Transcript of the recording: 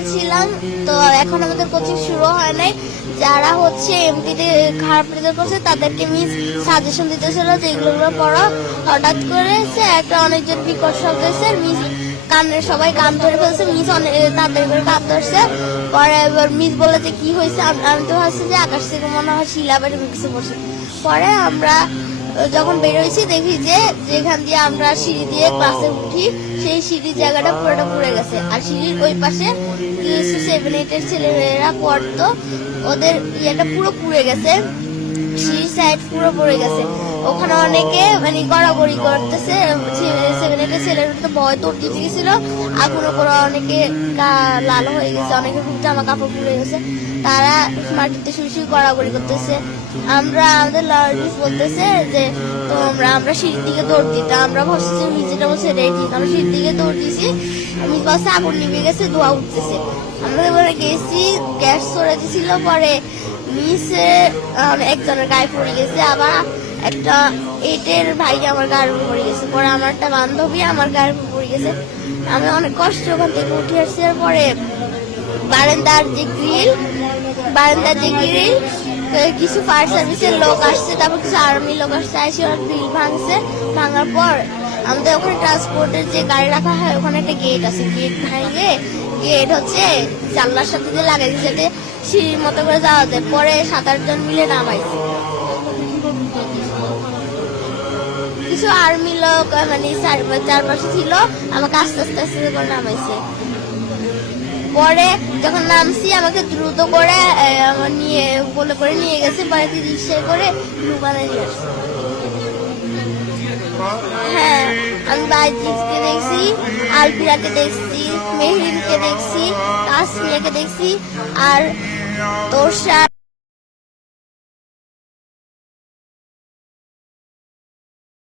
এসেছিলাম। তো এখন আমাদের কোচিং শুরু হয় নাই। যারা হচ্ছে এমপিতে খারাপ রেজাল্ট করছে তাদেরকে মিস সাজেশন দিতেছিল যে এগুলো পড়ো। হঠাৎ করে একটা অনেকজন বিকট শব্দ এসে মিস কানের সবাই কান ধরে ফেলছে। মিস অনেক তাড়াতাড়ি করে কান ধরছে। পরে এবার মিস বলে যে কি হয়েছে, আমি তো ভাবছি যে আকাশ থেকে মনে হয় শিলা বেড়ে কিছু পড়ছে। পরে আমরা যখন বেরোইছি দেখি যে যেখান দিয়ে আমরা সিঁড়ি দিয়ে ক্লাসে উঠি সেই সিঁড়ির জায়গাটা পুরোটা পুড়ে গেছে। আর সিঁড়ির ওই পাশে কিছু 7-8 ছেলেমেয়েরা পড়তো, ওদের ইয়েটা পুরো পুড়ে গেছে, সিঁড়ির সাইড পুরো পড়ে গেছে। ওখানে অনেকে মানে গড়াগড়ি করতেছে। 7-8 ছেলের তো ভয় তোর দিতে গেছিল, আগুনে করে অনেকে লাল হয়ে গেছে, অনেকে খুব জামা কাপড় পুড়ে গেছে। তারা মাটিতে শুয়ে গড়াগড়ি করতেছে। আমাদের লরিস বলতেছে যে আমরা সিঁড়ির দিকে দৌড় দিতাম। আমরা ভাবছি নিচেটা বসে রেখি, আমরা সিঁড়ির দিকে দৌড় দিছি। আমি বসে আগুন নিভে গেছে, ধোয়া উঠতেছে। আমরা এবারে গেছি, গ্যাস সরে দিছিল। পরে নিচে একজনের গায়ে পড়ে গেছে, আবার একটা 8-এর ভাই আমার গায়ের উপর পড়ে গেছে। পরে আমার একটা বান্ধবী আমার গায়ের উপর পড়ে গেছে। আমি অনেক কষ্ট ওখান থেকে উঠে আসছি। পরে বারান্দার যে গ্রিল কিছু ফায়ার সার্ভিসের লোক আসছে, তারপর কিছু আর্মি লোক আসছে, এসে ওরা গ্রিল ভাঙার পর আমাদের ওখানে ট্রান্সপোর্টের যে গাড়ি রাখা হয় ওখানে একটা গেট আছে। গেট ভাঙে গেট হচ্ছে জানলার সাথে দিয়ে লাগাই দিচ্ছে যাতে সিঁড়ির মতো করে যাওয়া যায়। পরে 7-8 জন মিলে নামাইছে। কিছু আর্মি লোক মানে চারপাশে ছিল, আমাকে আস্তে আস্তে আস্তে করে নামাইছে। পরে যখন নামছি আমাকে দ্রুত করে নিয়ে গেছে। পরে রিক্সায় করে রুমানে নিয়ে আসছে। হ্যাঁ, আমি বাইজিৎকে দেখছি, আলপিরাকে দেখছি, মেহরিনকে দেখছি, তাসমিয়াকে দেখছি, আর তোর